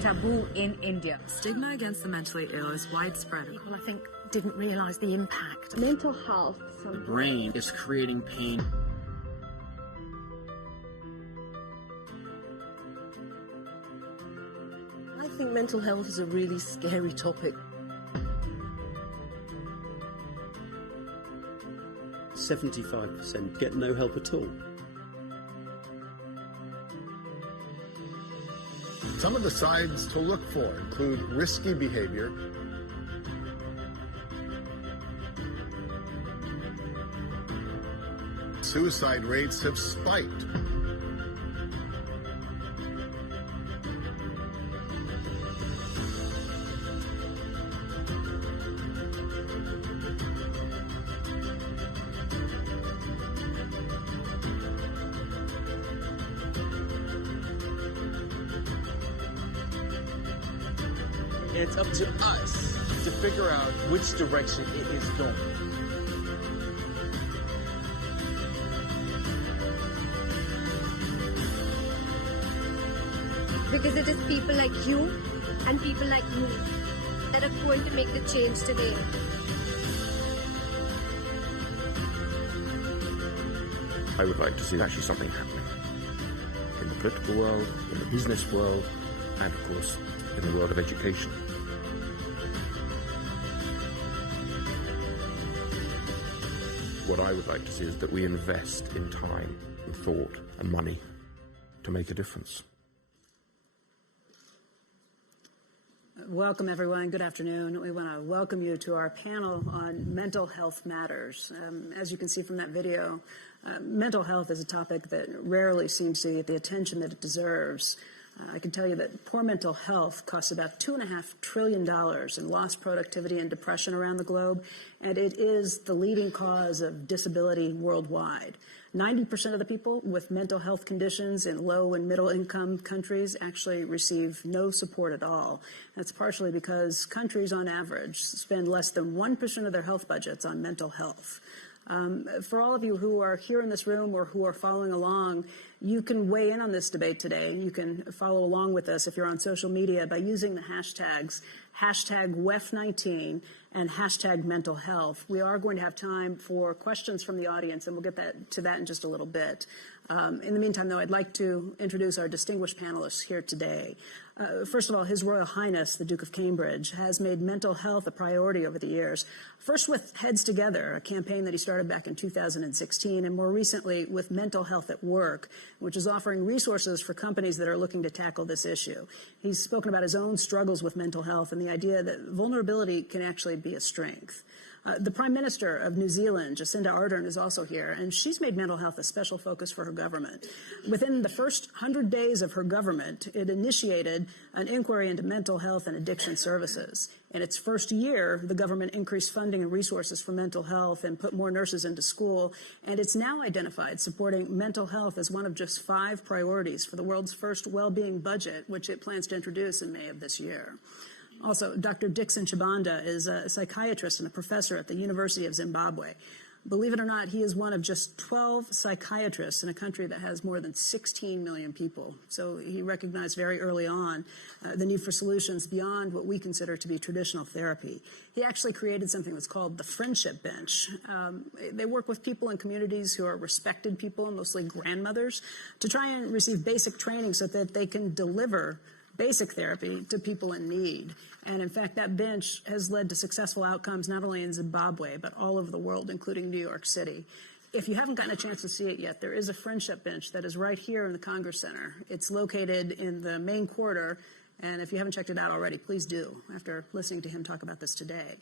taboo in India. Stigma against the mentally ill is widespread. People, I think, didn't realise the impact. Mental health. The brain is creating pain. I think mental health is a really scary topic. 75% get no help at all. Some of the signs to look for include risky behavior, suicide rates have spiked. It's up to us to figure out which direction it is going. Because it is people like you and people like me that are going to make the change today. I would like to see actually something happening in the political world, in the business world, and of course in the world of education. What I would like to see is that we invest in time and thought and money to make a difference. Welcome, everyone. Good afternoon. We want to welcome you to our panel on mental health matters. As you can see from that video, mental health is a topic that rarely seems to get the attention that it deserves. I can tell you that poor mental health costs about $2.5 trillion in lost productivity and depression around the globe, and it is the leading cause of disability worldwide. 90% of the people with mental health conditions in low and middle income countries actually receive no support at all. That's partially because countries on average spend less than 1% of their health budgets on mental health. For all of you who are here in this room or who are following along, you can weigh in on this debate today, and you can follow along with us if you're on social media by using the hashtags #WEF19 and #mentalhealth. We are going to have time for questions from the audience, and we'll get to that in just a little bit. In the meantime, though, I'd like to introduce our distinguished panelists here today. First of all, His Royal Highness, the Duke of Cambridge, has made mental health a priority over the years. First with Heads Together, a campaign that he started back in 2016, and more recently with Mental Health at Work, which is offering resources for companies that are looking to tackle this issue. He's spoken about his own struggles with mental health and the idea that vulnerability can actually be a strength. The Prime Minister of New Zealand, Jacinda Ardern, is also here, and she's made mental health a special focus for her government. Within the first 100 days of her government, it initiated an inquiry into mental health and addiction services. In its first year, the government increased funding and resources for mental health and put more nurses into school, and it's now identified supporting mental health as one of just 5 priorities for the world's first well-being budget, which it plans to introduce in May of this year. Also, Dr. Dixon Chibanda is a psychiatrist and a professor at the University of Zimbabwe. Believe it or not, he is one of just 12 psychiatrists in a country that has more than 16 million people. So he recognized very early on the need for solutions beyond what we consider to be traditional therapy. He actually created something that's called the Friendship Bench. They work with people in communities who are respected people, mostly grandmothers, to try and receive basic training so that they can deliver basic therapy to people in need. And in fact, that bench has led to successful outcomes not only in Zimbabwe, but all over the world, including New York City. If you haven't gotten a chance to see it yet, there is a Friendship Bench that is right here in the Congress Center. It's located in the main corridor, and if you haven't checked it out already, please do, after listening to him talk about this today.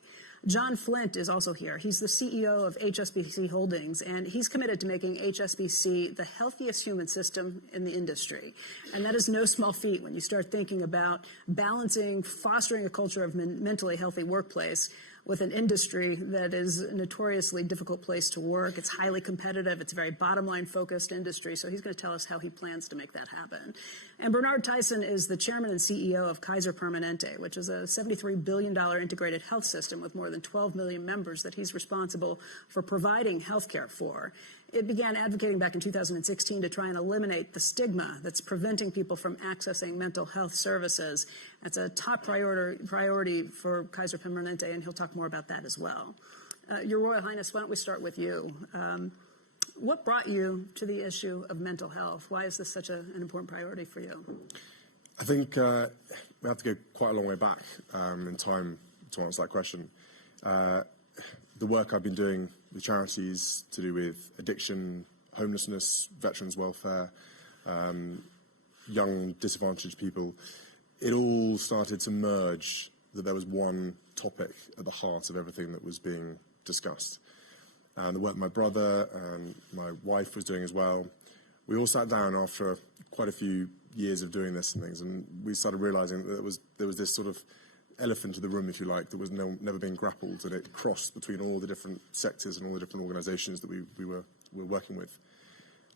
John Flint is also here. He's the CEO of HSBC Holdings, and he's committed to making HSBC the healthiest human system in the industry. And that is no small feat when you start thinking about balancing, fostering a culture of mentally healthy workplace with an industry that is a notoriously difficult place to work. It's highly competitive. It's a very bottom-line focused industry. So he's going to tell us how he plans to make that happen. And Bernard Tyson is the chairman and CEO of Kaiser Permanente, which is a $73 billion integrated health system with more than 12 million members that he's responsible for providing health care for. It began advocating back in 2016 to try and eliminate the stigma that's preventing people from accessing mental health services. That's a top priority for Kaiser Permanente, and he'll talk more about that as well. Your Royal Highness, why don't we start with you? What brought you to the issue of mental health? Why is this such an important priority for you? I think we have to go quite a long way back in time to answer that question. The work I've been doing with charities to do with addiction, homelessness, veterans welfare, young disadvantaged people, it all started to merge that there was one topic at the heart of everything that was being discussed. And the work my brother and my wife was doing as well, we all sat down after quite a few years of doing this and things, and we started realizing that there was this sort of elephant in the room, if you like, that was never being grappled, and it crossed between all the different sectors and all the different organizations that we were working with.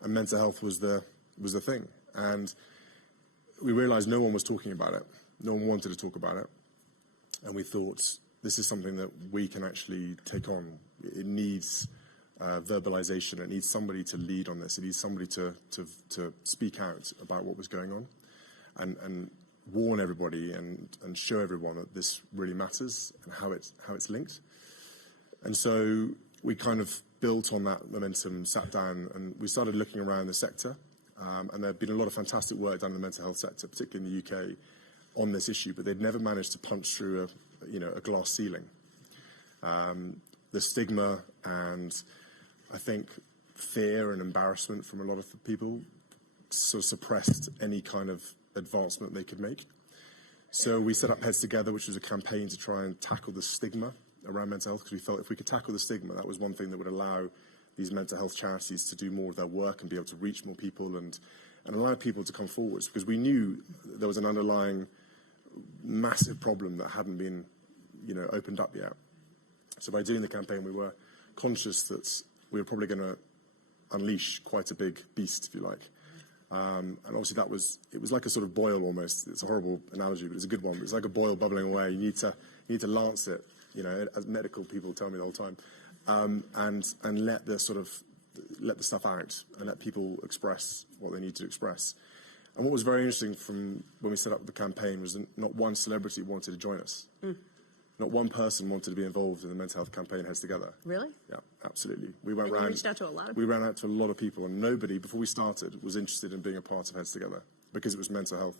And mental health was the thing. And we realized no one was talking about it. No one wanted to talk about it. And we thought, this is something that we can actually take on. It needs verbalization. It needs somebody to lead on this. It needs somebody to speak out about what was going on and warn everybody and show everyone that this really matters and how it's linked. And so we kind of built on that momentum, sat down, and we started looking around the sector. And there had been a lot of fantastic work done in the mental health sector, particularly in the UK, on this issue, but they'd never managed to punch through a glass ceiling. The stigma and I think fear and embarrassment from a lot of the people sort of suppressed any kind of advancement they could make. So we set up Heads Together, which was a campaign to try and tackle the stigma around mental health, because we felt if we could tackle the stigma, that was one thing that would allow these mental health charities to do more of their work and be able to reach more people and allow people to come forwards, because we knew there was an underlying massive problem that hadn't been, opened up yet. So by doing the campaign, we were conscious that we were probably going to unleash quite a big beast, if you like. And obviously it was like a sort of boil almost. It's a horrible analogy, but it's a good one. It's like a boil bubbling away. You need to lance it, as medical people tell me the whole time, and let the stuff out and let people express what they need to express. And what was very interesting from when we set up the campaign was that not one celebrity wanted to join us. Not one person wanted to be involved in the mental health campaign Heads Together. Really? Yeah, absolutely. We reached out to a lot of people? We ran out to a lot of people, and nobody, before we started, was interested in being a part of Heads Together because it was mental health.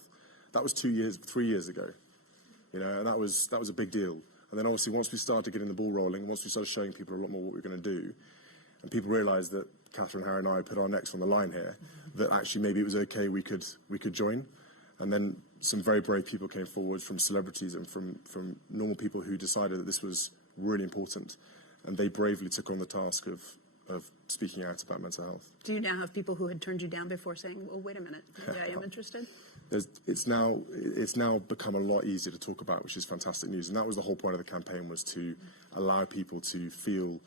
That was 3 years ago, and that was a big deal. And then obviously once we started getting the ball rolling, once we started showing people a lot more what we were going to do, and people realised that Catherine, Harry and I put our necks on the line here, that actually maybe it was okay we could join. And then some very brave people came forward, from celebrities and from normal people who decided that this was really important. And they bravely took on the task of speaking out about mental health. Do you now have people who had turned you down before saying, well, wait a minute, maybe I am interested? It's now become a lot easier to talk about, which is fantastic news. And that was the whole point of the campaign, was to allow people to feel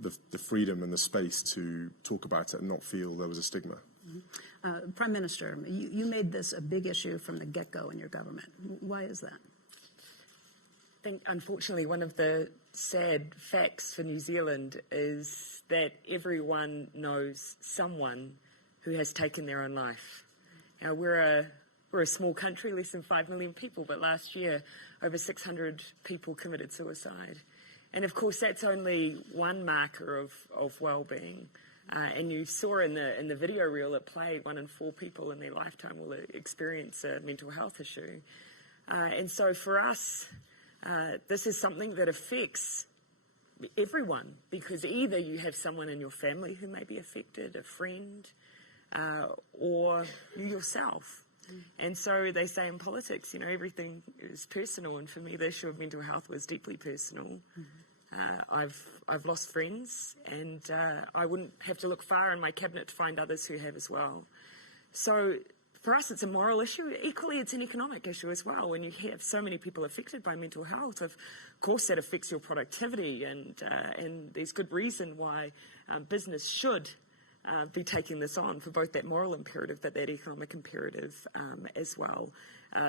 the freedom and the space to talk about it and not feel there was a stigma. Prime Minister, you made this a big issue from the get-go in your government. Why is that? I think, unfortunately, one of the sad facts for New Zealand is that everyone knows someone who has taken their own life. Now, we're a small country, less than 5 million people, but last year over 600 people committed suicide. And of course, that's only one marker of well-being. And you saw in the video reel at play, 1 in 4 people in their lifetime will experience a mental health issue. And so for us, this is something that affects everyone, because either you have someone in your family who may be affected, a friend, or you yourself. And so they say in politics, everything is personal. And for me, the issue of mental health was deeply personal. I've lost friends, and I wouldn't have to look far in my cabinet to find others who have as well. So for us, it's a moral issue. Equally, it's an economic issue as well. When you have so many people affected by mental health, of course that affects your productivity, and there's good reason why business should be taking this on, for both that moral imperative but that economic imperative as well.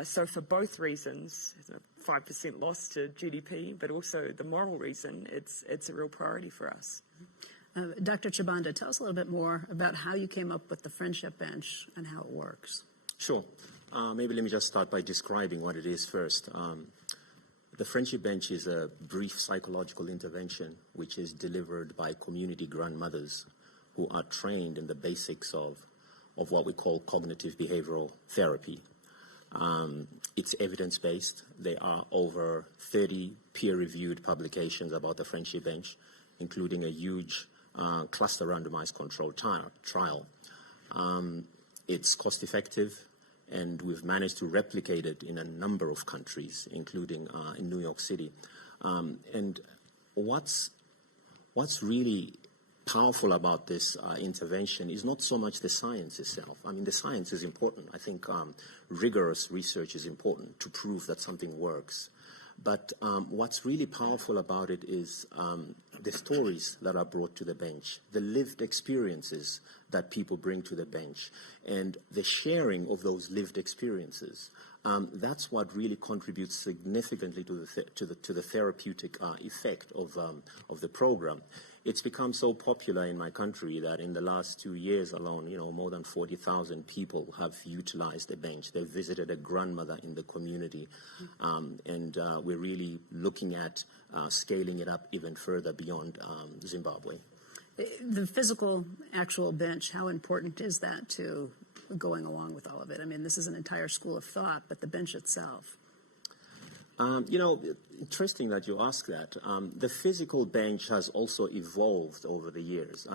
So for both reasons, 5% loss to GDP, but also the moral reason, it's a real priority for us. Dr. Chibanda, tell us a little bit more about how you came up with the Friendship Bench and how it works. Sure. Maybe let me just start by describing what it is first. The Friendship Bench is a brief psychological intervention which is delivered by community grandmothers who are trained in the basics of what we call cognitive behavioral therapy. It's evidence-based. There are over 30 peer-reviewed publications about the Friendship Bench, including a huge cluster randomized controlled trial. It's cost-effective, and we've managed to replicate it in a number of countries, including in New York City. And what's really powerful about this intervention is not so much the science itself. I mean, the science is important. I think rigorous research is important to prove that something works. But what's really powerful about it is the stories that are brought to the bench, the lived experiences that people bring to the bench, and the sharing of those lived experiences. That's what really contributes significantly to the therapeutic effect of the program. It's become so popular in my country that in the last 2 years alone, more than 40,000 people have utilized the bench. They've visited a grandmother in the community, and we're really looking at scaling it up even further beyond Zimbabwe. The physical, actual bench, how important is that to going along with all of it? I mean, this is an entire school of thought, but the bench itself. Interesting that you ask that. The physical bench has also evolved over the years.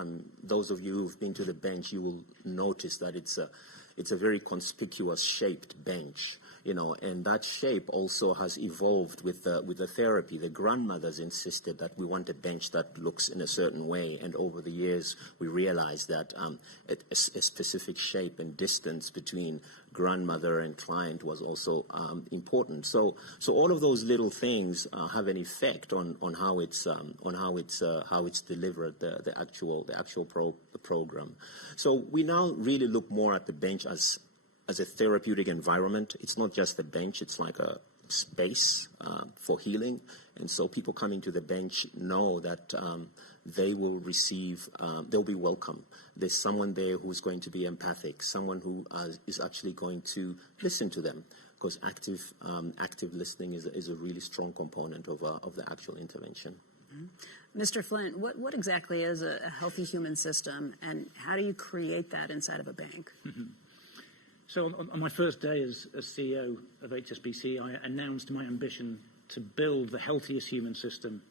Those of you who've been to the bench, you will notice that it's a very conspicuous shaped bench, and that shape also has evolved with the therapy. The grandmothers insisted that we want a bench that looks in a certain way, and over the years we realized that a specific shape and distance between grandmother and client was also important. So all of those little things have an effect on how it's delivered, the actual program. So we now really look more at the bench as a therapeutic environment. It's not just a bench, it's like a space for healing. And so people coming to the bench know that they will receive, they'll be welcome. There's someone there who's going to be empathic, someone who is actually going to listen to them, because active listening is a really strong component of the actual intervention. Mm-hmm. Mr. Flint, what exactly is a healthy human system, and how do you create that inside of a bank? Mm-hmm. So on my first day as CEO of HSBC, I announced my ambition to build the healthiest human system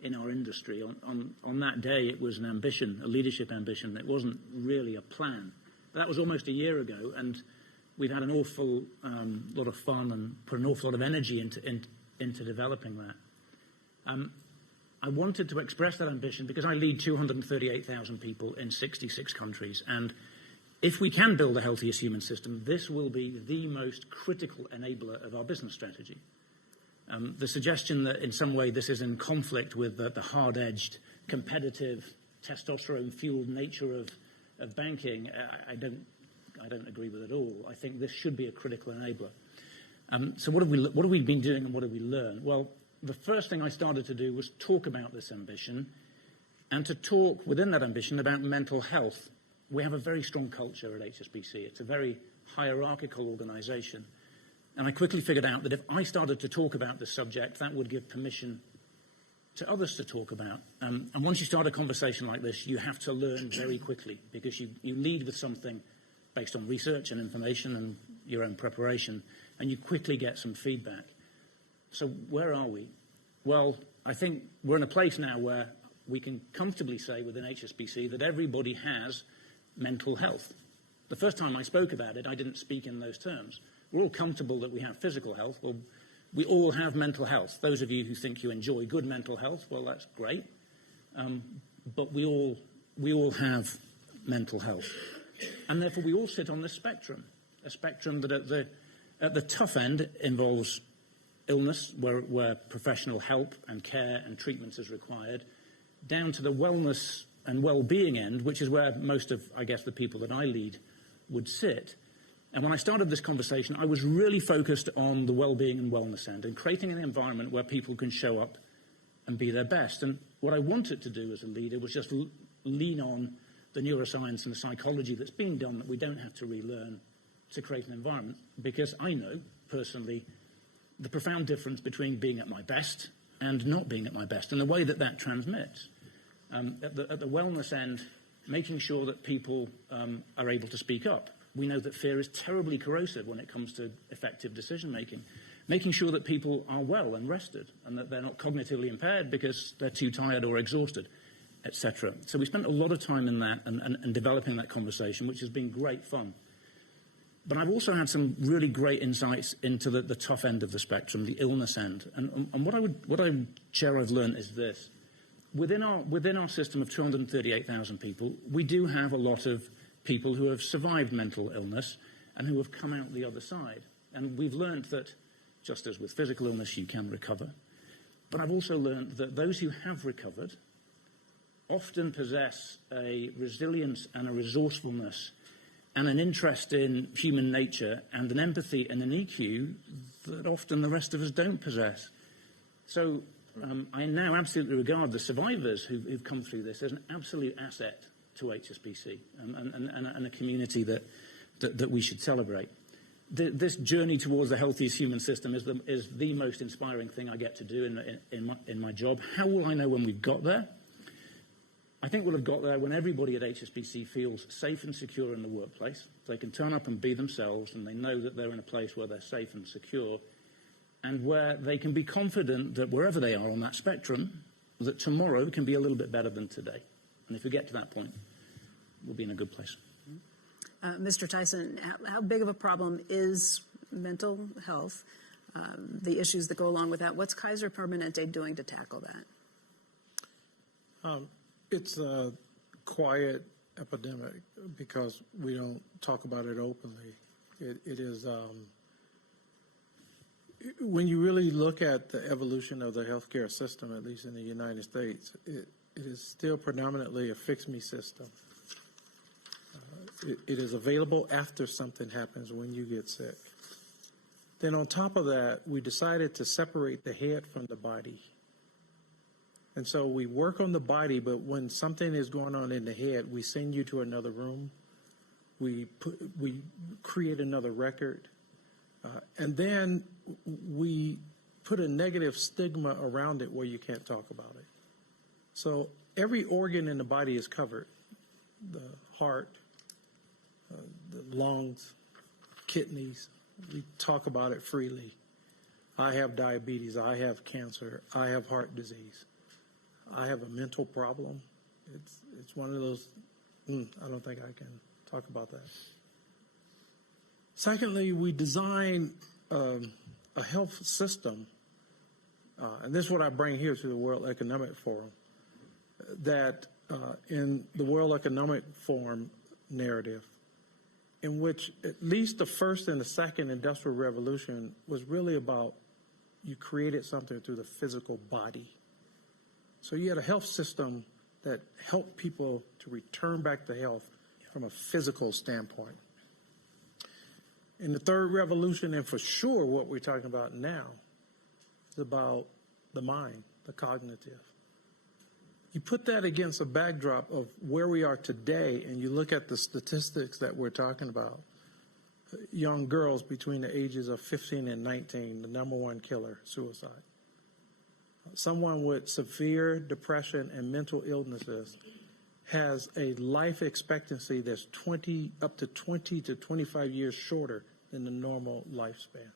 in our industry. On that day, it was an ambition, a leadership ambition. It wasn't really a plan. But that was almost a year ago, and we've had an awful lot of fun and put an awful lot of energy into developing that. I wanted to express that ambition because I lead 238,000 people in 66 countries, and if we can build the healthiest human system, this will be the most critical enabler of our business strategy. The suggestion that in some way this is in conflict with the hard-edged, competitive, testosterone-fueled nature of banking, I don't agree with it at all. I think this should be a critical enabler. So what have we been doing, and what have we learned? Well, the first thing I started to do was talk about this ambition, and to talk within that ambition about mental health. We have a very strong culture at HSBC. It's a very hierarchical organization. And I quickly figured out that if I started to talk about this subject, that would give permission to others to talk about. And once you start a conversation like this, you have to learn very quickly, because you lead with something based on research and information and your own preparation, and you quickly get some feedback. So where are we? Well, I think we're in a place now where we can comfortably say within HSBC that everybody has mental health. The first time I spoke about it, I didn't speak in those terms. We're all comfortable that we have physical health. Well, we all have mental health. Those of you who think you enjoy good mental health, well, that's great. But we all have mental health. And therefore we all sit on this spectrum, a spectrum that at the tough end involves illness, where professional help and care and treatment is required, down to the wellness and well-being end, which is where most of, I guess, the people that I lead would sit. And when I started this conversation, I was really focused on the well-being and wellness end and creating an environment where people can show up and be their best. And what I wanted to do as a leader was just lean on the neuroscience and the psychology that's being done, that we don't have to relearn to create an environment, because I know personally the profound difference between being at my best and not being at my best, and the way that that transmits. At the wellness end, making sure that people are able to speak up. We know that fear is terribly corrosive when it comes to effective decision making. Making sure that people are well and rested, and that they're not cognitively impaired because they're too tired or exhausted, etc. So we spent a lot of time in that and developing that conversation, which has been great fun. But I've also had some really great insights into the tough end of the spectrum, the illness end. And what I would share I've learned is this. Within our system of 238,000 people, we do have a lot of people who have survived mental illness and who have come out the other side. And we've learned that, just as with physical illness, you can recover. But I've also learned that those who have recovered often possess a resilience and a resourcefulness and an interest in human nature and an empathy and an EQ that often the rest of us don't possess. So I now absolutely regard the survivors who've come through this as an absolute asset to HSBC and a community that we should celebrate. This journey towards the healthiest human system is the most inspiring thing I get to do in my job. How will I know when we've got there? I think we'll have got there when everybody at HSBC feels safe and secure in the workplace. They can turn up and be themselves, and they know that they're in a place where they're safe and secure, and where they can be confident that wherever they are on that spectrum, that tomorrow can be a little bit better than today. And if we get to that point, we'll be in a good place. Mr. Tyson, how big of a problem is mental health, the issues that go along with that? What's Kaiser Permanente doing to tackle that? It's a quiet epidemic because we don't talk about it openly. It is, when you really look at the evolution of the healthcare system, at least in the United States, it is still predominantly a fix-me system. It is available after something happens when you get sick. Then on top of that, we decided to separate the head from the body. And so we work on the body, but when something is going on in the head, we send you to another room. We create another record. And then we put a negative stigma around it where you can't talk about it. So every organ in the body is covered. The heart, the lungs, kidneys. We talk about it freely. I have diabetes. I have cancer. I have heart disease. I have a mental problem. It's one of those, I don't think I can talk about that. Secondly, we design a health system, and this is what I bring here to the World Economic Forum, that in the World Economic Forum narrative, in which at least the first and the second industrial revolution was really about you created something through the physical body. So you had a health system that helped people to return back to health from a physical standpoint. In the third revolution, and for sure what we're talking about now, is about the mind, the cognitive. You put that against a backdrop of where we are today, and you look at the statistics that we're talking about. Young girls between the ages of 15 and 19, the number one killer, suicide. Someone with severe depression and mental illnesses has a life expectancy that's up to 20 to 25 years shorter than the normal lifespan.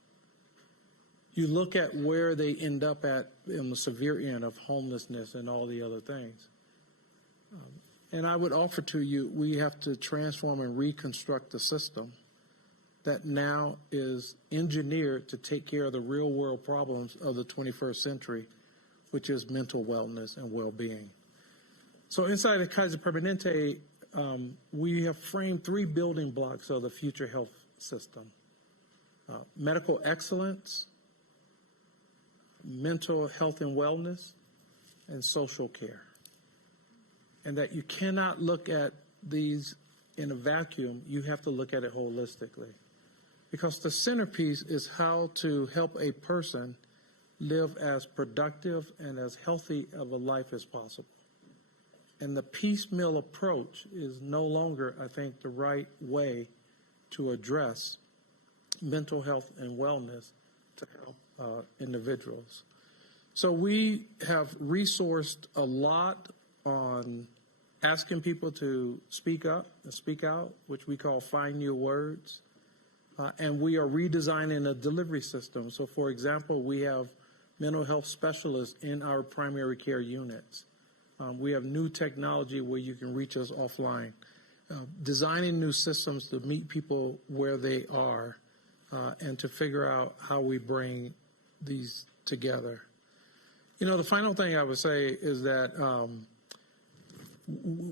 You look at where they end up at in the severe end of homelessness and all the other things. And I would offer to you, we have to transform and reconstruct the system that now is engineered to take care of the real world problems of the 21st century, which is mental wellness and well-being. So inside of Kaiser Permanente, we have framed 3 building blocks of the future health system. Medical excellence, mental health and wellness, and social care. And that you cannot look at these in a vacuum, you have to look at it holistically. Because the centerpiece is how to help a person live as productive and as healthy of a life as possible. And the piecemeal approach is no longer, I think, the right way to address mental health and wellness to help individuals. So we have resourced a lot on asking people to speak up and speak out, which we call Find Your Words. And we are redesigning a delivery system. So, for example, we have mental health specialists in our primary care units. We have new technology where you can reach us offline. Designing new systems to meet people where they are and to figure out how we bring these together. You know, the final thing I would say is that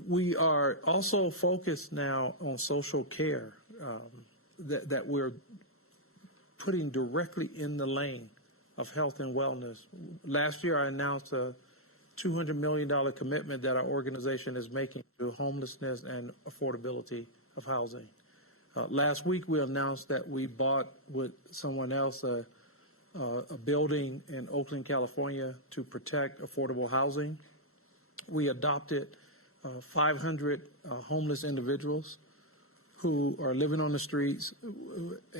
we are also focused now on social care that we're putting directly in the lane of health and wellness. Last year, I announced a $200 million commitment that our organization is making to homelessness and affordability of housing. Last week, we announced that we bought with someone else a building in Oakland, California to protect affordable housing. We adopted 500 homeless individuals who are living on the streets,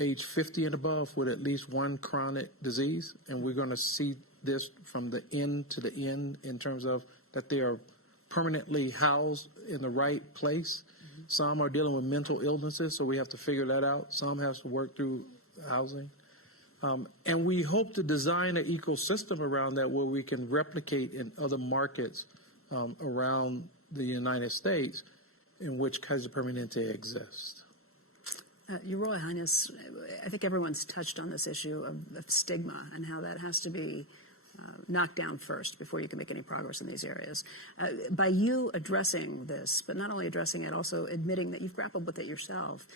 age 50 and above, with at least one chronic disease. And we're going to see this from the end to the end in terms of that they are permanently housed in the right place. Mm-hmm. Some are dealing with mental illnesses, so we have to figure that out. Some have to work through housing. And we hope to design an ecosystem around that where we can replicate in other markets around the United States in which Kaiser Permanente exists. Your Royal Highness, I think everyone's touched on this issue of stigma and how that has to be knocked down first before you can make any progress in these areas. By you addressing this, but not only addressing it, also admitting that you've grappled with it yourself,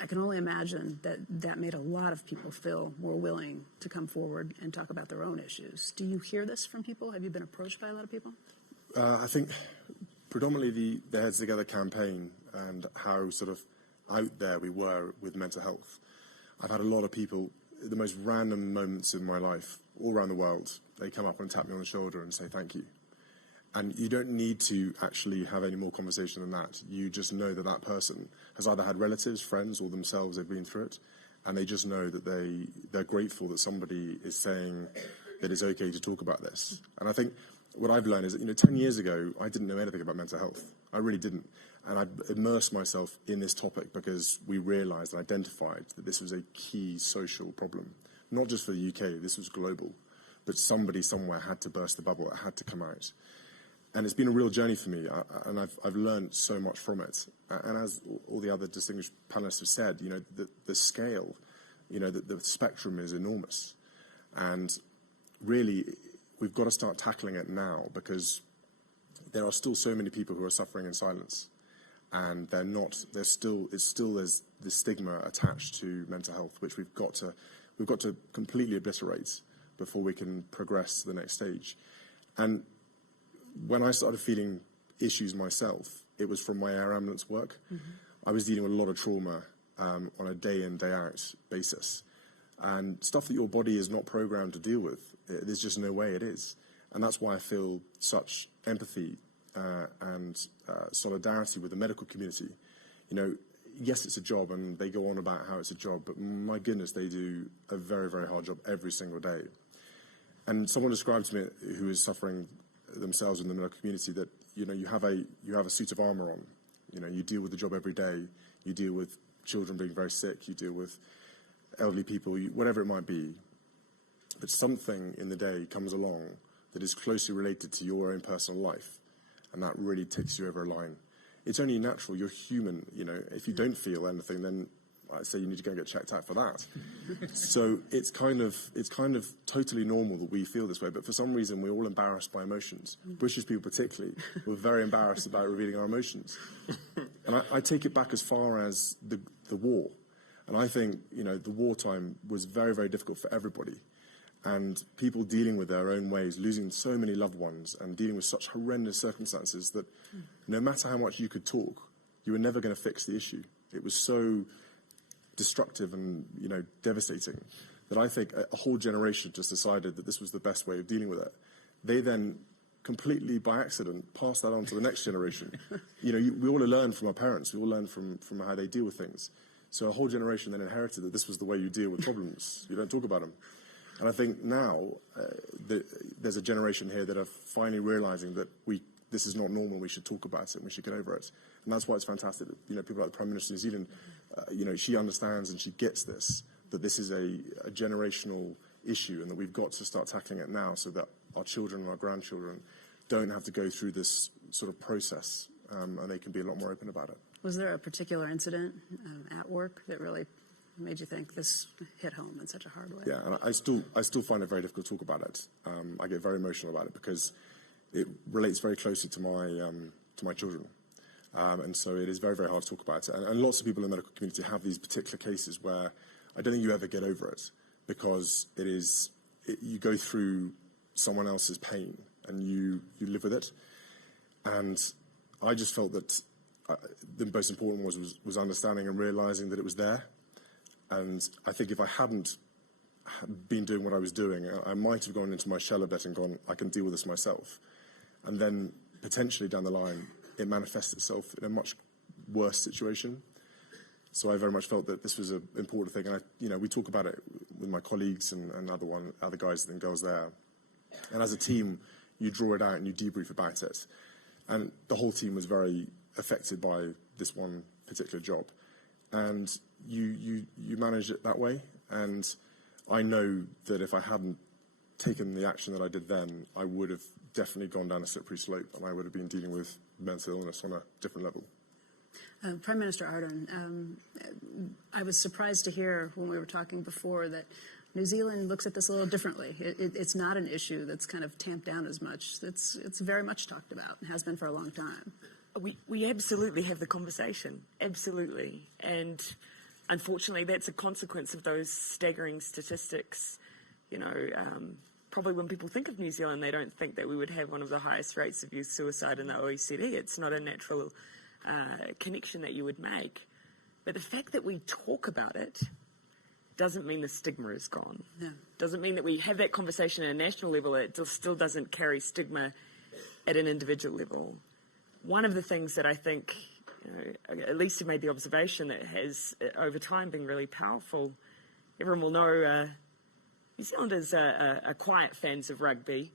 I can only imagine that that made a lot of people feel more willing to come forward and talk about their own issues. Do you hear this from people? Have you been approached by a lot of people? I think predominantly the Heads Together campaign and how sort of out there we were with mental health. I've had a lot of people, the most random moments in my life, all around the world, they come up and tap me on the shoulder and say thank you. And you don't need to actually have any more conversation than that. You just know that that person has either had relatives, friends, or themselves have been through it, and they just know that they're grateful that somebody is saying that it's okay to talk about this. And I think what I've learned is that, 10 years ago, I didn't know anything about mental health. I really didn't. And I immersed myself in this topic because we realized and identified that this was a key social problem. Not just for the UK, this was global. But somebody somewhere had to burst the bubble, it had to come out. And it's been a real journey for me, and I've learned so much from it. And as all the other distinguished panelists have said, the scale, the spectrum is enormous. And really, we've got to start tackling it now because there are still so many people who are suffering in silence. And there's still the stigma attached to mental health, which we've got to completely obliterate before we can progress to the next stage. And when I started feeling issues myself, it was from my air ambulance work. Mm-hmm. I was dealing with a lot of trauma on a day in, day out basis. And stuff that your body is not programmed to deal with, there's just no way it is. And that's why I feel such empathy and solidarity with the medical community. Yes, it's a job, and they go on about how it's a job, but my goodness, they do a very, very hard job every single day. And someone described to me who is suffering themselves in the medical community that you have a suit of armor on. You deal with the job every day. You deal with children being very sick. You deal with elderly people, whatever it might be. But something in the day comes along that is closely related to your own personal life, and that really takes you over a line. It's only natural. You're human. If you don't feel anything, then I say you need to go and get checked out for that. So it's kind of totally normal that we feel this way. But for some reason, we're all embarrassed by emotions. British people particularly, we're very embarrassed about revealing our emotions. And I take it back as far as the war. And I think, the wartime was very, very difficult for everybody. And people dealing with their own ways, losing so many loved ones and dealing with such horrendous circumstances that no matter how much you could talk, you were never going to fix the issue. It was so destructive and, devastating that I think a whole generation just decided that this was the best way of dealing with it. They then completely by accident, pass that on to the next generation. We all learn from our parents. We all learn from how they deal with things. So a whole generation then inherited that this was the way you deal with problems. You don't talk about them. And I think now there's a generation here that are finally realizing that this is not normal. We should talk about it and we should get over it. And that's why it's fantastic that, people like the Prime Minister of New Zealand, she understands and she gets this, that this is a generational issue and that we've got to start tackling it now so that our children and our grandchildren don't have to go through this sort of process and they can be a lot more open about it. Was there a particular incident at work that really made you think this hit home in such a hard way? Yeah, and I still find it very difficult to talk about it. I get very emotional about it because it relates very closely to my children. And so it is very, very hard to talk about it. And lots of people in the medical community have these particular cases where I don't think you ever get over it because you go through someone else's pain and you live with it. And I just felt that the most important was understanding and realizing that it was there. And I think if I hadn't been doing what I was doing, I might have gone into my shell a bit and gone, I can deal with this myself. And then potentially down the line, it manifests itself in a much worse situation. So I very much felt that this was an important thing. And we talk about it with my colleagues and other guys and girls there. And as a team, you draw it out and you debrief about it. And the whole team was very affected by this one particular job. And you manage it that way. And I know that if I hadn't taken the action that I did then, I would have definitely gone down a slippery slope and I would have been dealing with mental illness on a different level. Prime Minister Ardern, I was surprised to hear when we were talking before that New Zealand looks at this a little differently. It's not an issue that's kind of tamped down as much. It's very much talked about and has been for a long time. We absolutely have the conversation, absolutely. And unfortunately, that's a consequence of those staggering statistics. Probably when people think of New Zealand, they don't think that we would have one of the highest rates of youth suicide in the OECD. It's not a natural connection that you would make. But the fact that we talk about it doesn't mean the stigma is gone. No. Doesn't mean that we have that conversation at a national level. It still doesn't carry stigma at an individual level. One of the things that I think, at least have made the observation that has over time been really powerful, everyone will know New Zealanders are quiet fans of rugby.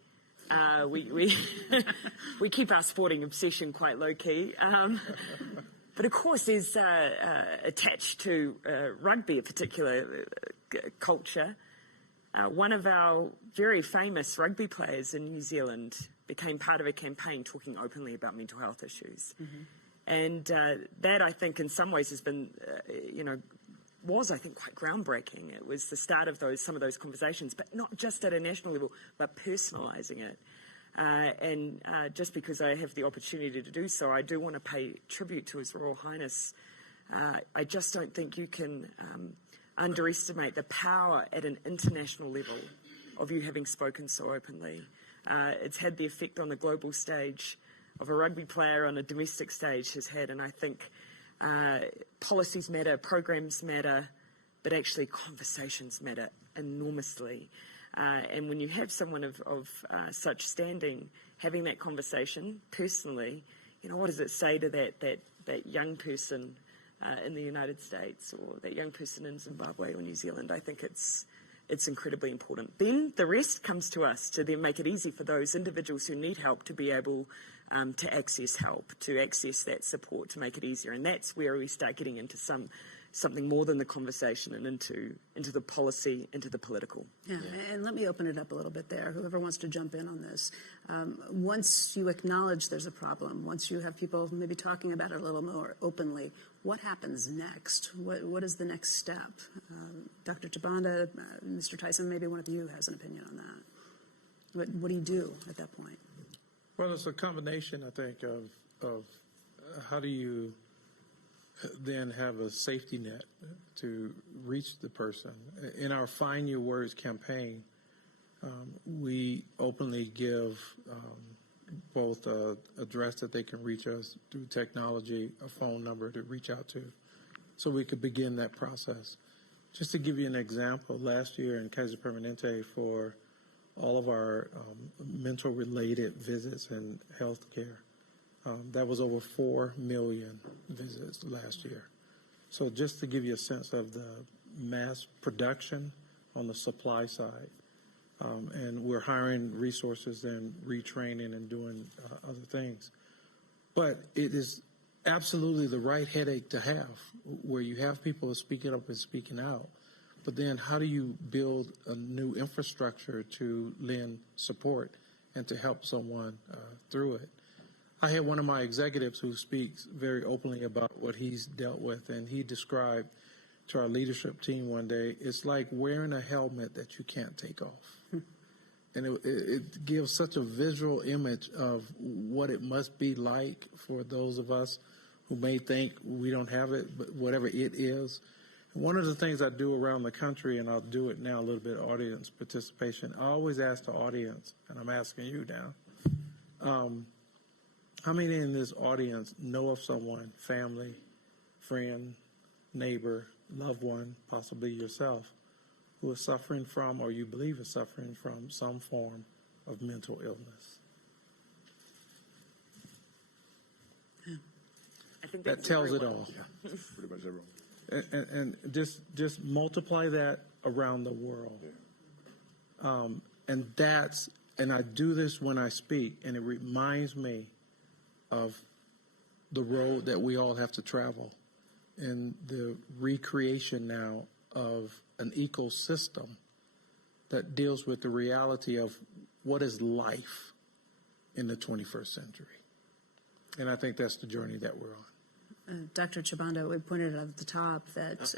We keep our sporting obsession quite low key. But of course, there's attached to rugby a particular culture. One of our very famous rugby players in New Zealand became part of a campaign talking openly about mental health issues. Mm-hmm. And that, I think, in some ways has been, was, I think, quite groundbreaking. It was the start of some of those conversations, but not just at a national level, but personalising it. And just because I have the opportunity to do so, I do want to pay tribute to His Royal Highness. I just don't think you can underestimate the power at an international level of you having spoken so openly. It's had the effect on the global stage of a rugby player on a domestic stage has had, and I think policies matter, programs matter, but actually conversations matter enormously. And when you have someone of such standing having that conversation personally, what does it say to that young person in the United States or that young person in Zimbabwe or New Zealand? I think it's incredibly important. Then the rest comes to us to then make it easy for those individuals who need help to be able to access help, to access that support, to make it easier. And that's where we start getting into something more than the conversation and into the policy, into the political. Yeah, and let me open it up a little bit there. Whoever wants to jump in on this. Once you acknowledge there's a problem, once you have people maybe talking about it a little more openly, what happens next? What is the next step? Dr. Chibanda, Mr. Tyson, maybe one of you has an opinion on that. What do you do at that point? Well, it's a combination, I think, of how do you then have a safety net to reach the person. In our Find Your Words campaign, we openly give both an address that they can reach us through technology, a phone number to reach out to, so we could begin that process. Just to give you an example, last year in Kaiser Permanente for all of our mental-related visits in healthcare. That was over 4 million visits last year. So just to give you a sense of the mass production on the supply side, and we're hiring resources and retraining and doing other things. But it is absolutely the right headache to have, where you have people speaking up and speaking out. But then how do you build a new infrastructure to lend support and to help someone through it? I had one of my executives who speaks very openly about what he's dealt with, and he described to our leadership team one day, it's like wearing a helmet that you can't take off. And it gives such a visual image of what it must be like for those of us who may think we don't have it, but whatever it is. One of the things I do around the country, and I'll do it now a little bit, audience participation, I always ask the audience, and I'm asking you now, how many in this audience know of someone, family, friend, neighbor, loved one, possibly yourself, who is suffering from, or you believe is suffering from, some form of mental illness? I think that tells it all. Yeah, pretty much everyone. And just multiply that around the world. And I do this when I speak, and it reminds me of the road that we all have to travel and the recreation now of an ecosystem that deals with the reality of what is life in the 21st century. And I think that's the journey that we're on. Dr. Chibanda, we pointed out at the top that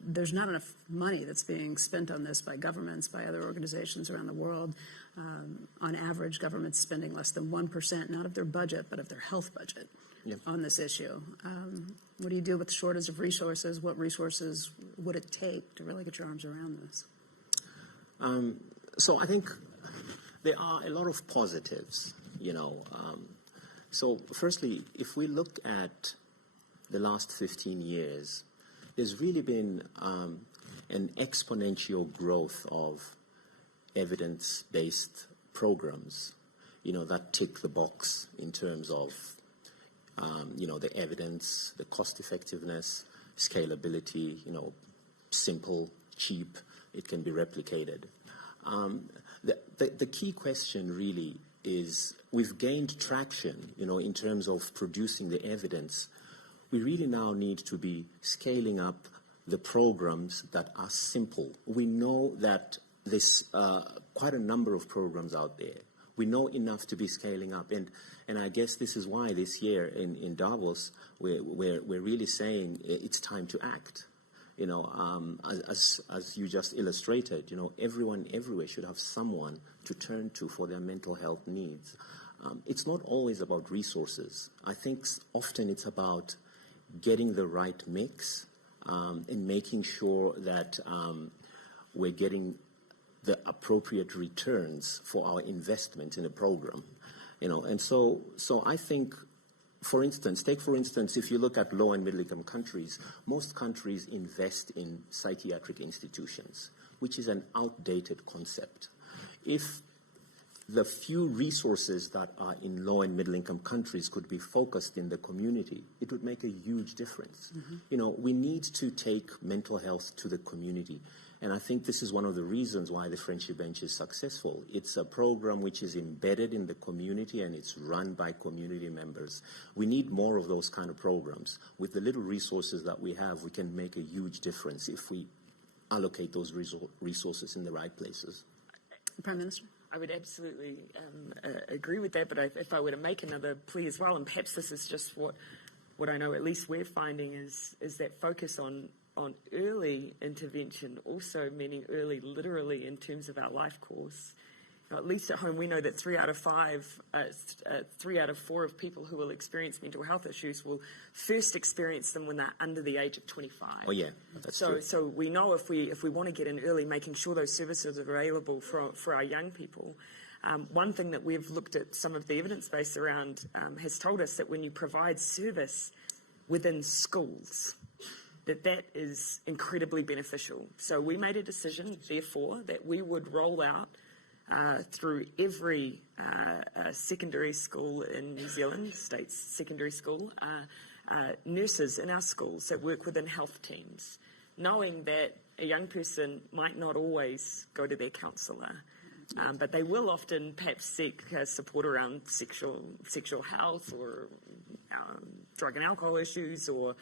there's not enough money that's being spent on this by governments, by other organizations around the world. On average, governments spending less than 1%, not of their budget, but of their health budget on this issue. What do you do with the shortage of resources? What resources would it take to really get your arms around this? So I think there are a lot of positives, So firstly, if we look at the last 15 years, there's really been an exponential growth of evidence-based programs, that tick the box in terms of, the evidence, the cost-effectiveness, scalability, simple, cheap, it can be replicated. The key question really is we've gained traction, in terms of producing the evidence. We really now need to be scaling up the programs that are simple. We know that there's quite a number of programs out there. We know enough to be scaling up, and I guess this is why this year in Davos we're really saying it's time to act. As you just illustrated, everyone everywhere should have someone to turn to for their mental health needs. It's not always about resources. I think often it's about getting the right mix and making sure that we're getting the appropriate returns for our investment in a program, and so I think, for instance, if you look at low and middle income countries, most countries invest in psychiatric institutions, which is an outdated concept. If the few resources that are in low and middle income countries could be focused in the community, it would make a huge difference. We need to take mental health to the community. And I think this is one of the reasons why the Friendship Bench is successful. It's a program which is embedded in the community and it's run by community members. We need more of those kind of programs. With the little resources that we have, we can make a huge difference if we allocate those resources in the right places. Prime Minister? I would absolutely agree with that, but if I were to make another plea as well, and perhaps this is just what I know at least we're finding is that focus on early intervention, also meaning early literally in terms of our life course. At least at home, we know that 3 out of 4 of people who will experience mental health issues will first experience them when they're under the age of 25. Oh yeah, that's true. So we know if we want to get in early, making sure those services are available for our young people. One thing that we've looked at some of the evidence base around has told us that when you provide service within schools, that is incredibly beneficial. So we made a decision, therefore, that we would roll out through every secondary school in New Zealand, state secondary school, nurses in our schools that work within health teams, knowing that a young person might not always go to their counsellor, but they will often perhaps seek support around sexual health or drug and alcohol issues or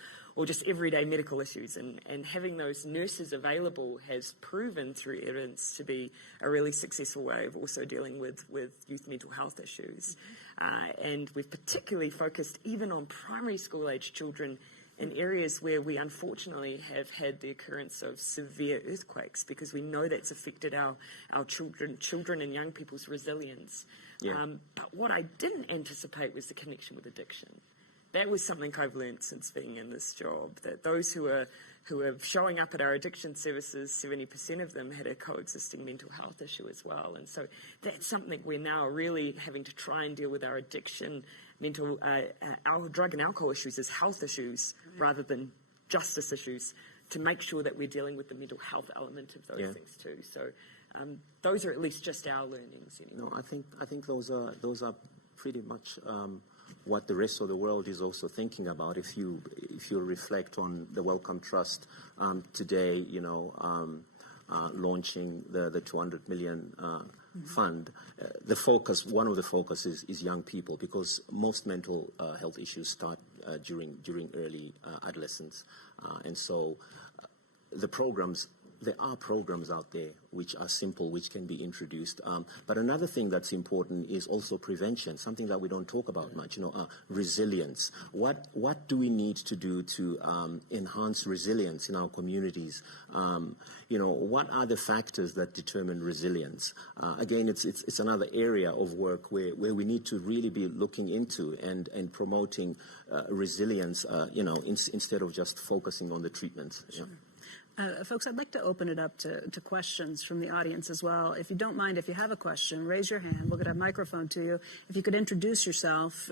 just everyday medical issues. And having those nurses available has proven through evidence to be a really successful way of also dealing with youth mental health issues. And we've particularly focused even on primary school age children in areas where we unfortunately have had the occurrence of severe earthquakes, because we know that's affected our children and young people's resilience. Yeah. But what I didn't anticipate was the connection with addiction. That was something I've learned since being in this job, that those who are showing up at our addiction services, 70% of them had a coexisting mental health issue as well. And so that's something we're now really having to try and deal with our addiction, our drug and alcohol issues as health issues rather than justice issues, to make sure that we're dealing with the mental health element of those things too. So those are at least just our learnings. Anyway. No, I think those are pretty much what the rest of the world is also thinking about. If you reflect on the Wellcome Trust today, launching the 200 million fund, one of the focuses is young people, because most mental health issues start during early adolescence, and so there are programs out there which are simple, which can be introduced. But another thing that's important is also prevention, something that we don't talk about much, resilience. What do we need to do to enhance resilience in our communities? What are the factors that determine resilience? Again, it's another area of work where we need to really be looking into and promoting resilience, instead of just focusing on the treatments. Sure. Folks, I'd like to open it up to questions from the audience as well. If you don't mind, if you have a question, raise your hand. We'll get a microphone to you. If you could introduce yourself,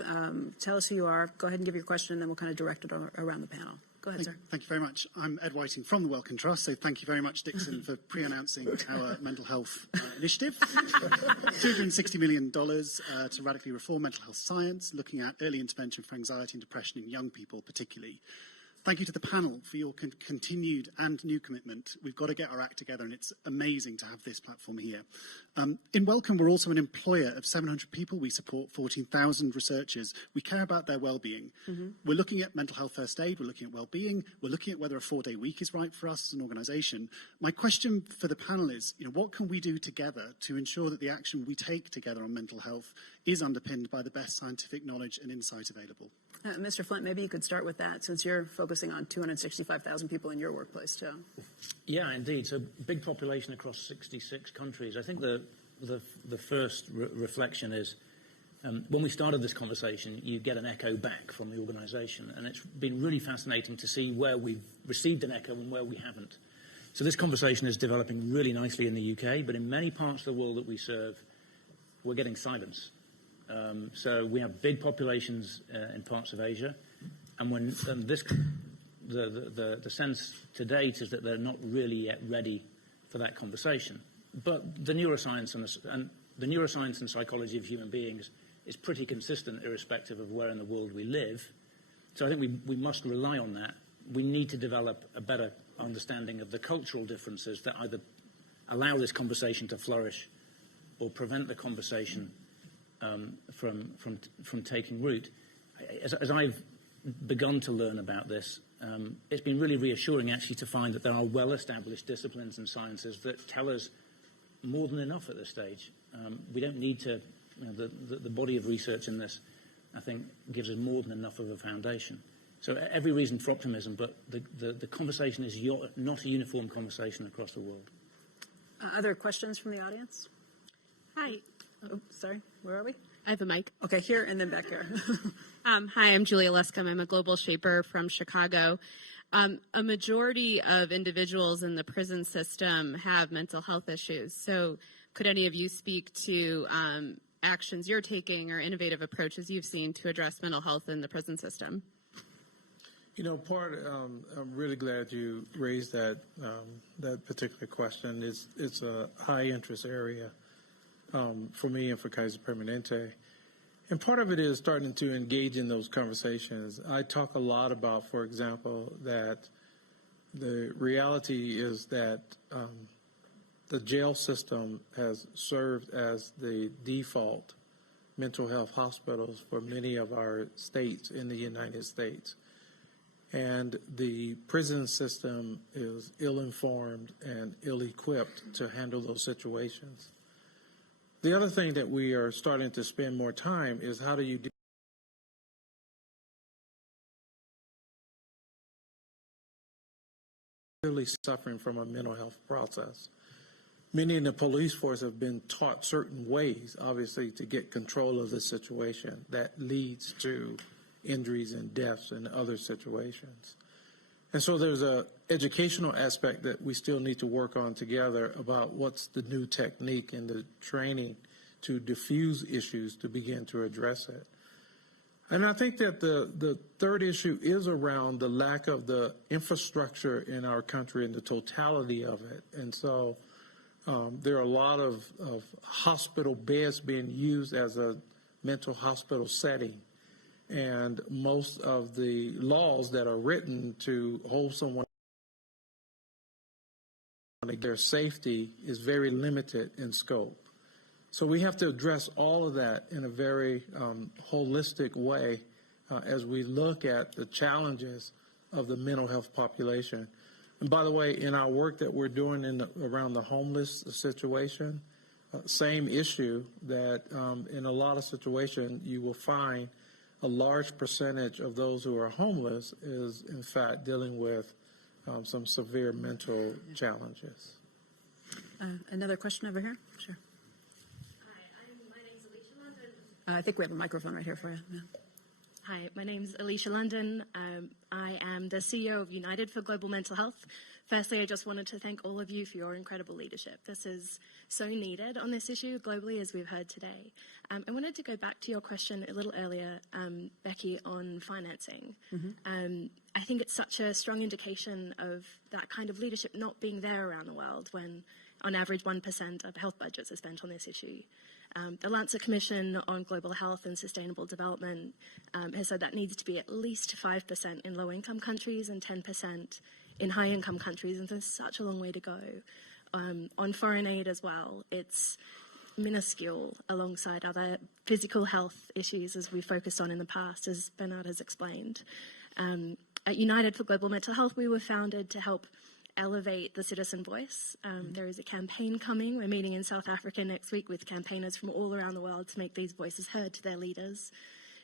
tell us who you are, go ahead and give your question, and then we'll kind of direct it around the panel. Go ahead, sir. Thank you very much. I'm Ed Whiting from the Wellcome Trust, so thank you very much, Dixon, for pre-announcing our mental health initiative. $260 million to radically reform mental health science, looking at early intervention for anxiety and depression in young people particularly. Thank you to the panel for your continued and new commitment. We've got to get our act together, and it's amazing to have this platform here. In Wellcome, we're also an employer of 700 people. We support 14,000 researchers. We care about their well-being. We're looking at mental health first aid. We're looking at well-being. We're looking at whether a 4-day week is right for us as an organisation. My question for the panel is, what can we do together to ensure that the action we take together on mental health is underpinned by the best scientific knowledge and insight available? Mr. Flint, maybe you could start with that, since you're focusing on 265,000 people in your workplace, too. Yeah, indeed. So big population across 66 countries. I think the first reflection is when we started this conversation, you get an echo back from the organisation, and it's been really fascinating to see where we've received an echo and where we haven't. So this conversation is developing really nicely in the UK, but in many parts of the world that we serve, we're getting silence. So we have big populations in parts of Asia, and when the sense to date is that they're not really yet ready for that conversation. But the neuroscience and psychology of human beings is pretty consistent, irrespective of where in the world we live. So I think we must rely on that. We need to develop a better understanding of the cultural differences that either allow this conversation to flourish or prevent the conversation from taking root. As I've begun to learn about this, it's been really reassuring actually to find that there are well-established disciplines and sciences that tell us more than enough at this stage. We don't need to, the body of research in this, I think, gives us more than enough of a foundation. So every reason for optimism, but the conversation is not a uniform conversation across the world. Other questions from the audience? Hi. Oh, sorry, where are we? I have a mic. Okay, here and then back here. Hi, I'm Julia Luscombe. I'm a global shaper from Chicago. A majority of individuals in the prison system have mental health issues. So could any of you speak to actions you're taking or innovative approaches you've seen to address mental health in the prison system? You know, I'm really glad you raised that particular question. It's a high interest area for me and for Kaiser Permanente. And part of it is starting to engage in those conversations. I talk a lot about, for example, that the reality is that the jail system has served as the default mental health hospitals for many of our states in the United States. And the prison system is ill-informed and ill-equipped to handle those situations. The other thing that we are starting to spend more time is how do you really suffering from a mental health process. Many in the police force have been taught certain ways, obviously, to get control of the situation that leads to injuries and deaths and other situations. And so there's an educational aspect that we still need to work on together about what's the new technique and the training to diffuse issues to begin to address it. And I think that the third issue is around the lack of the infrastructure in our country and the totality of it. And so there are a lot of hospital beds being used as a mental hospital setting. And most of the laws that are written to hold someone their safety is very limited in scope. So we have to address all of that in a very holistic way as we look at the challenges of the mental health population. And by the way, in our work that we're doing around the homeless situation, same issue that in a lot of situations you will find a large percentage of those who are homeless is in fact dealing with some severe mental challenges. Another question over here? Sure. My name's Alicia London. I think we have a microphone right here for you. Yeah. Hi, my name's Alicia London. I am the CEO of United for Global Mental Health. Firstly, I just wanted to thank all of you for your incredible leadership. This is so needed on this issue globally, as we've heard today. I wanted to go back to your question a little earlier, Becky, on financing. Mm-hmm. I think it's such a strong indication of that kind of leadership not being there around the world when, on average, 1% of health budgets are spent on this issue. The Lancet Commission on Global Health and Sustainable Development has said that needs to be at least 5% in low-income countries and 10% in high-income countries, and there's such a long way to go. On foreign aid as well, it's minuscule alongside other physical health issues as we focused on in the past, as Bernard has explained. At United for Global Mental Health, we were founded to help elevate the citizen voice. There is a campaign coming. We're meeting in South Africa next week with campaigners from all around the world to make these voices heard to their leaders,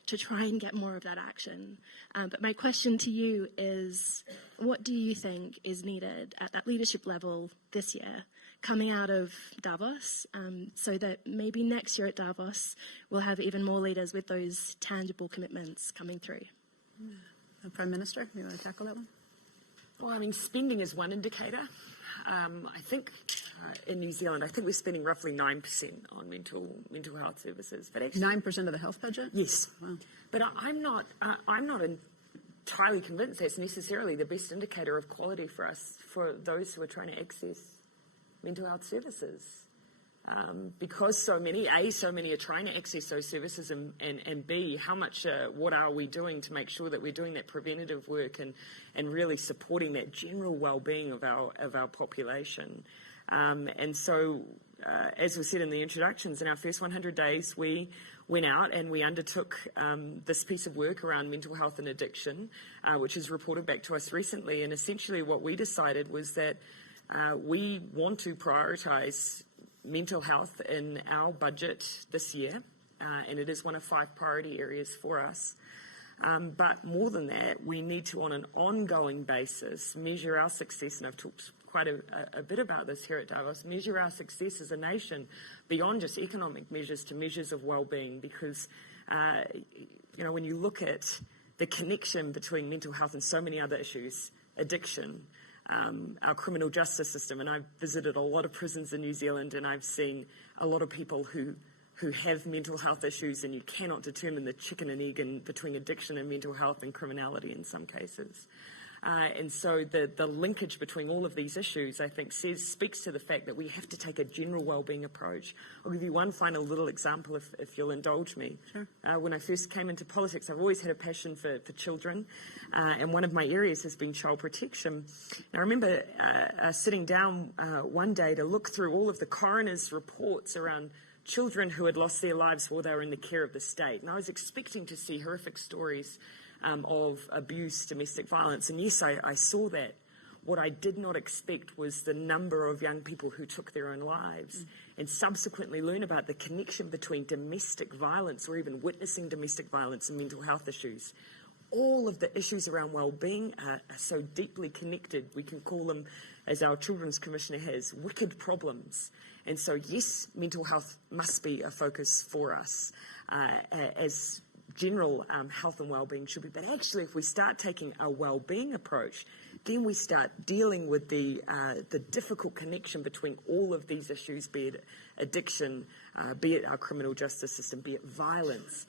to try and get more of that action. But my question to you is, what do you think is needed at that leadership level this year, coming out of Davos, so that maybe next year at Davos, we'll have even more leaders with those tangible commitments coming through? Prime Minister, you want to tackle that one? Well, I mean, spending is one indicator. I think in New Zealand, I think we're spending roughly 9% on mental health services. But actually, 9% of the health budget? Yes. Wow. But I'm not entirely convinced that's necessarily the best indicator of quality for us, for those who are trying to access mental health services. Because so many are trying to access those services, and B, what are we doing to make sure that we're doing that preventative work and really supporting that general well-being of our population. And so, as we said in the introductions, in our first 100 days, we went out and we undertook this piece of work around mental health and addiction, which is reported back to us recently. And essentially what we decided was that we want to prioritise mental health in our budget this year, and it is one of 5 priority areas for us. But more than that, we need to, on an ongoing basis, measure our success, and I've talked quite a bit about this here at Davos, measure our success as a nation beyond just economic measures to measures of well-being, because, when you look at the connection between mental health and so many other issues, addiction, our criminal justice system, and I've visited a lot of prisons in New Zealand, and I've seen a lot of people who who have mental health issues, and you cannot determine the chicken and egg between addiction and mental health and criminality in some cases. And so the linkage between all of these issues, I think, speaks to the fact that we have to take a general wellbeing approach. I'll give you one final little example, if you'll indulge me. Sure. When I first came into politics, I've always had a passion for children, and one of my areas has been child protection. And I remember sitting down one day to look through all of the coroner's reports around children who had lost their lives while they were in the care of the state. And I was expecting to see horrific stories of abuse, domestic violence, and yes, I saw that. What I did not expect was the number of young people who took their own lives, and subsequently learn about the connection between domestic violence or even witnessing domestic violence and mental health issues. All of the issues around well-being are so deeply connected. We can call them, as our Children's Commissioner has, wicked problems. And so, yes, mental health must be a focus for us as general health and well-being should be. But actually, if we start taking a well-being approach, then we start dealing with the difficult connection between all of these issues, be it addiction, be it our criminal justice system, be it violence.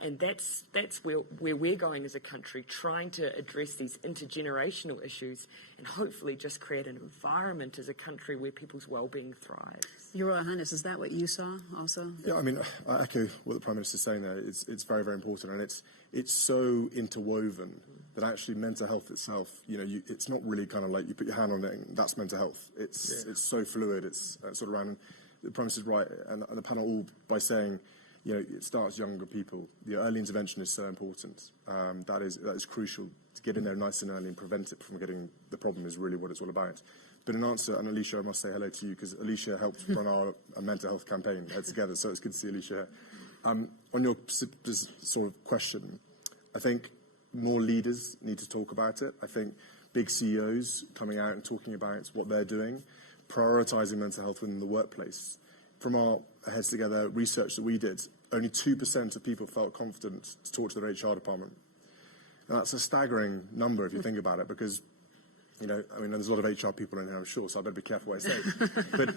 And that's where we're going as a country, trying to address these intergenerational issues and hopefully just create an environment as a country where people's well-being thrives. Your Royal Highness, is that what you saw also? Yeah, I mean, I echo what the Prime Minister's saying there. It's very, very important, and it's so interwoven that actually mental health itself, it's not really kind of like you put your hand on it and that's mental health. It's so fluid. It's sort of around. The Prime Minister's right, and the panel all by saying, it starts younger people. The early intervention is so important. That is crucial to get in there nice and early and prevent it from getting the problem is really what it's all about. But in answer, and Alicia, I must say hello to you because Alicia helped run our mental health campaign together, so it's good to see Alicia here. On your sort of question, I think more leaders need to talk about it. I think big CEOs coming out and talking about what they're doing, prioritising mental health within the workplace. From our Heads Together research that we did, only 2% of people felt confident to talk to their HR department. And that's a staggering number if you think about it, because there's a lot of HR people in here, I'm sure, so I better be careful what I say. But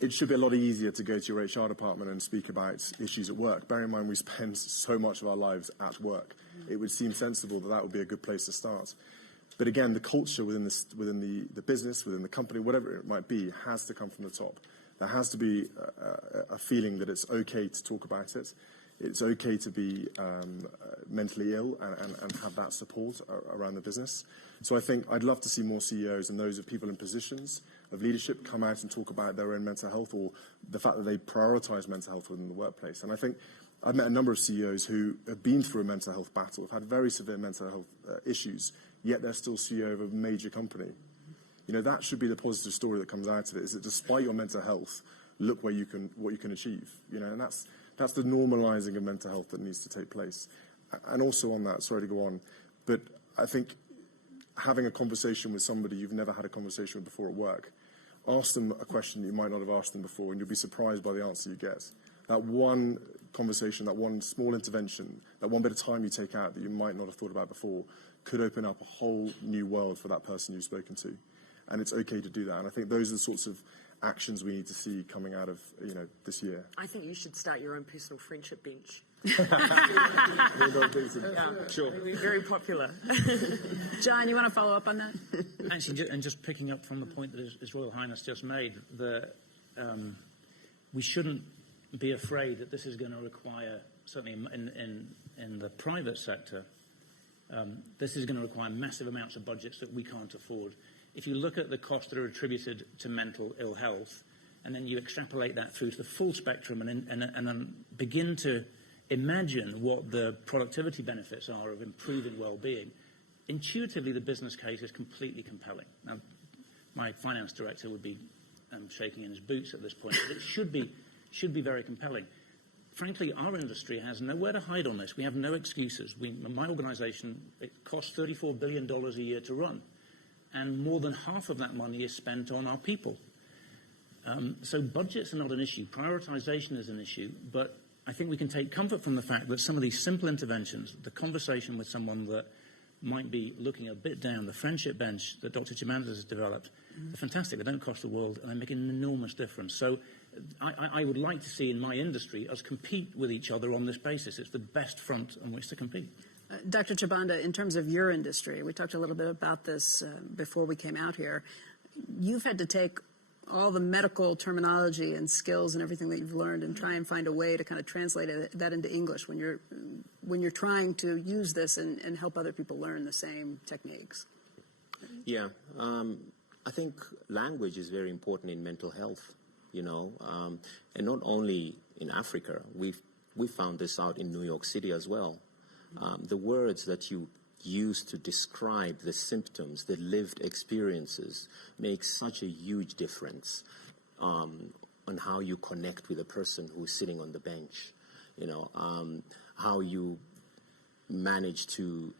it should be a lot easier to go to your HR department and speak about issues at work. Bear in mind, we spend so much of our lives at work. It would seem sensible that would be a good place to start. But again, the culture within the business, within the company, whatever it might be, has to come from the top. There has to be a feeling that it's okay to talk about it. It's okay to be mentally ill and have that support around the business. So I think I'd love to see more CEOs and those of people in positions of leadership come out and talk about their own mental health or the fact that they prioritise mental health within the workplace. And I think I've met a number of CEOs who have been through a mental health battle, have had very severe mental health issues, yet they're still CEO of a major company. That should be the positive story that comes out of it, is that despite your mental health, look what you can achieve. And that's the normalising of mental health that needs to take place. And also on that, sorry to go on, but I think having a conversation with somebody you've never had a conversation with before at work, ask them a question you might not have asked them before, and you'll be surprised by the answer you get. That one conversation, that one small intervention, that one bit of time you take out that you might not have thought about before could open up a whole new world for that person you've spoken to. And it's okay to do that. And I think those are the sorts of actions we need to see coming out of this year. I think you should start your own personal friendship bench. Sure. It'll be very popular. John, you want to follow up on that? Actually, and just picking up from the point that His Royal Highness just made, we shouldn't be afraid that this is going to require, certainly in the private sector, this is going to require massive amounts of budgets that we can't afford. If you look at the costs that are attributed to mental ill health, and then you extrapolate that through to the full spectrum and then begin to imagine what the productivity benefits are of improving well-being, intuitively the business case is completely compelling. Now, my finance director would be shaking in his boots at this point, but it should be very compelling. Frankly, our industry has nowhere to hide on this. We have no excuses. My organisation, it costs $34 billion a year to run, and more than half of that money is spent on our people. So budgets are not an issue. Prioritisation is an issue, but I think we can take comfort from the fact that some of these simple interventions, the conversation with someone that might be looking a bit down, the friendship bench that Dr. Chibanda has developed, they're fantastic. They don't cost the world, and they make an enormous difference. So I would like to see in my industry us compete with each other on this basis. It's the best front on which to compete. Dr. Chibanda, in terms of your industry, we talked a little bit about this before we came out here. You've had to take all the medical terminology and skills and everything that you've learned and try and find a way to kind of translate that into English when you're trying to use this and help other people learn the same techniques. Yeah, I think language is very important in mental health, you know, and not only in Africa. We found this out in New York City as well. The words that you use to describe the symptoms, the lived experiences, makes such a huge difference on how you connect with a person who's sitting on the bench. You know, how you manage to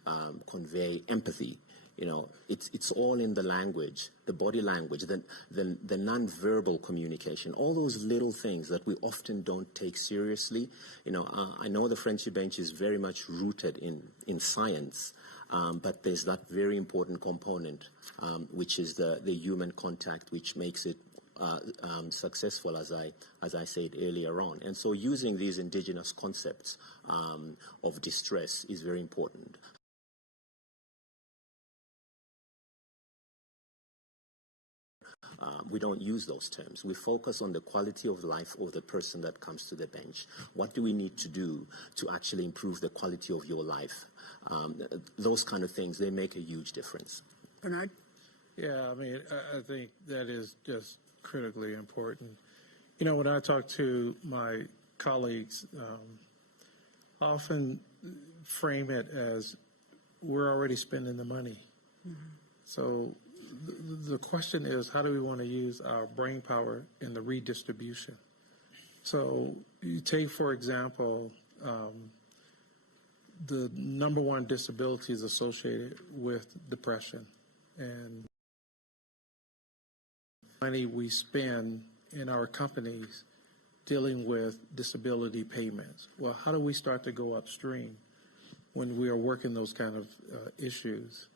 convey empathy. You know, it's all in the language, the body language, the non-verbal communication, all those little things that we often don't take seriously. You know, I know the friendship bench is very much rooted in science, but there's that very important component, which is the human contact, which makes it successful, as I said earlier on. And so using these indigenous concepts of distress is very important. We don't use those terms. We focus on the quality of life of the person that comes to the bench. What do we need to do to actually improve the quality of your life? Those kind of things, they make a huge difference. Bernard? Yeah, I mean, I think that is just critically important. You know, when I talk to my colleagues, I often frame it as we're already spending the money. Mm-hmm. So the question is, how do we want to use our brain power in the redistribution? So you take, for example, the number one disability is associated with depression, and money we spend in our companies dealing with disability payments. Well, how do we start to go upstream when we are working those kind of issues?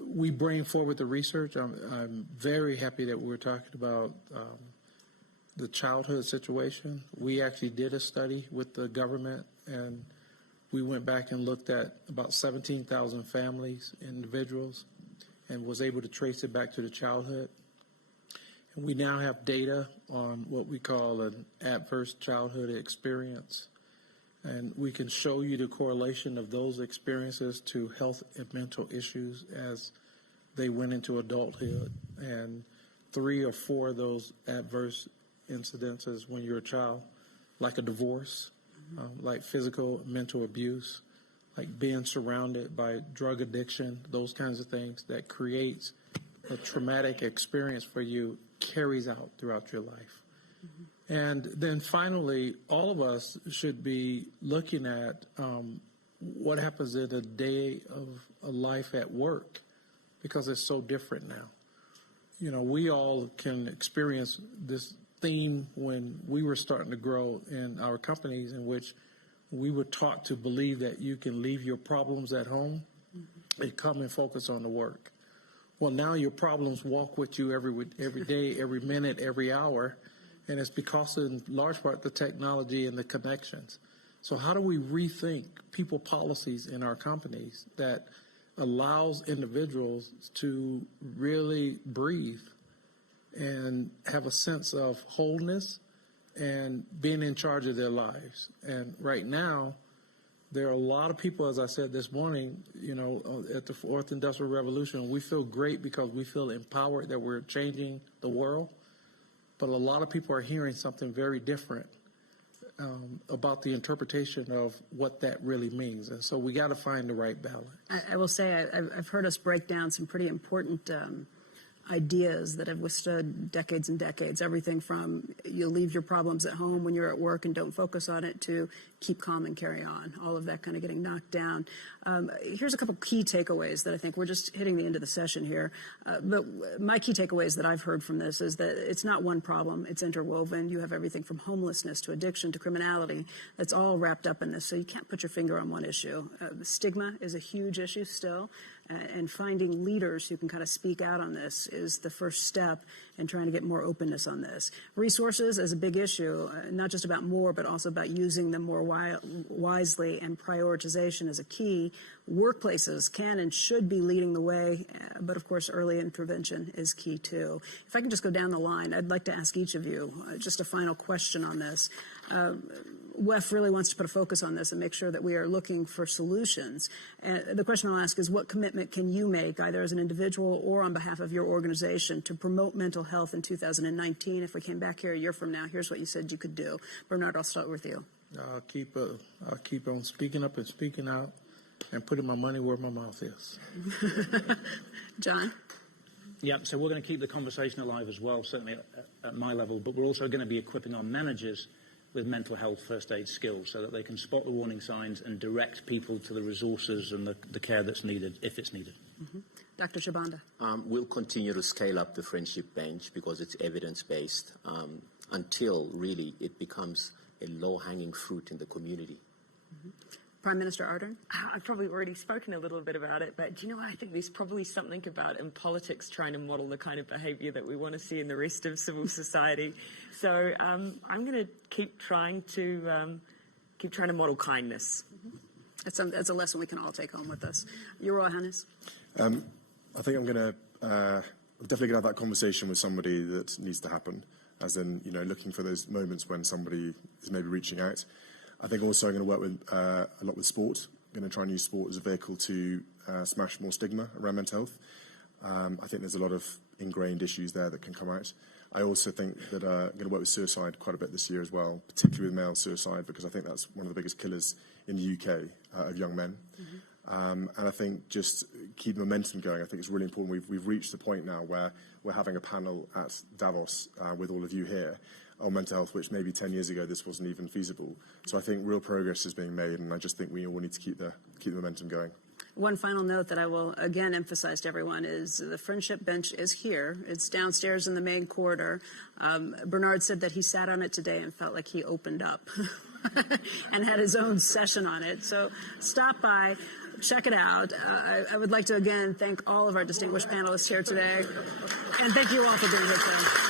We bring forward the research. I'm very happy that we're talking about the childhood situation. We actually did a study with the government, and we went back and looked at about 17,000 families, individuals, and was able to trace it back to the childhood. And we now have data on what we call an adverse childhood experience. And we can show you the correlation of those experiences to health and mental issues as they went into adulthood. And 3 or 4 of those adverse incidences when you're a child, like a divorce, like physical, mental abuse, like being surrounded by drug addiction, those kinds of things that creates a traumatic experience for you, carries out throughout your life. Mm-hmm. And then finally, all of us should be looking at what happens in a day of a life at work, because it's so different now. You know, we all can experience this theme when we were starting to grow in our companies, in which we were taught to believe that you can leave your problems at home and come and focus on the work. Well, now your problems walk with you every day, every minute, every hour. And it's because, in large part, the technology and the connections. So how do we rethink people policies in our companies that allows individuals to really breathe and have a sense of wholeness and being in charge of their lives? And right now, there are a lot of people, as I said this morning, you know, at the 4th Industrial Revolution, we feel great because we feel empowered that we're changing the world. But a lot of people are hearing something very different about the interpretation of what that really means. And so we got to find the right balance. I will say I've heard us break down some pretty important ideas that have withstood decades and decades, everything from you leave your problems at home when you're at work and don't focus on it, to keep calm and carry on, all of that kind of getting knocked down. Here's a couple key takeaways that I think we're just hitting the end of the session here. But my key takeaways that I've heard from this is that it's not one problem, it's interwoven. You have everything from homelessness to addiction to criminality that's all wrapped up in this, so you can't put your finger on one issue. Stigma is a huge issue still. And finding leaders who can kind of speak out on this is the first step in trying to get more openness on this. Resources is a big issue, not just about more, but also about using them more wisely, and prioritization is a key. Workplaces can and should be leading the way, but of course early intervention is key too. If I can just go down the line, I'd like to ask each of you just a final question on this. WEF really wants to put a focus on this and make sure that we are looking for solutions. And the question I'll ask is, what commitment can you make, either as an individual or on behalf of your organization, to promote mental health in 2019? If we came back here a year from now, here's what you said you could do. Bernard, I'll start with you. I'll keep on speaking up and speaking out and putting my money where my mouth is. John? Yeah, so we're going to keep the conversation alive as well, certainly at my level, but we're also going to be equipping our managers with mental health first aid skills so that they can spot the warning signs and direct people to the resources and the care that's needed, if it's needed. Mm-hmm. Dr. Chibanda. We'll continue to scale up the friendship bench because it's evidence-based until really it becomes a low-hanging fruit in the community. Mm-hmm. Prime Minister Ardern? I've probably already spoken a little bit about it, but do you know, I think there's probably something about in politics trying to model the kind of behaviour that we want to see in the rest of civil society. So I'm going to keep trying to model kindness. Mm-hmm. That's a lesson we can all take home with us. Your Hannes? I think I'm going to definitely going to have that conversation with somebody that needs to happen, as in, looking for those moments when somebody is maybe reaching out. I think also I'm going to work with a lot with sport. I'm going to try and use sport as a vehicle to smash more stigma around mental health. I think there's a lot of ingrained issues there that can come out. I also think that I'm going to work with suicide quite a bit this year as well, particularly with male suicide, because I think that's one of the biggest killers in the UK of young men. Mm-hmm. And I think just keep momentum going. I think it's really important. We've reached the point now where we're having a panel at Davos with all of you here on mental health, which maybe 10 years ago this wasn't even feasible. So I think real progress is being made, and I just think we all need to keep the momentum going. One final note that I will again emphasize to everyone is the friendship bench is here. It's downstairs in the main corridor. Bernard said that he sat on it today and felt like he opened up and had his own session on it. So stop by. Check it out. I would like to again thank all of our distinguished panelists here today, and thank you all for being here today.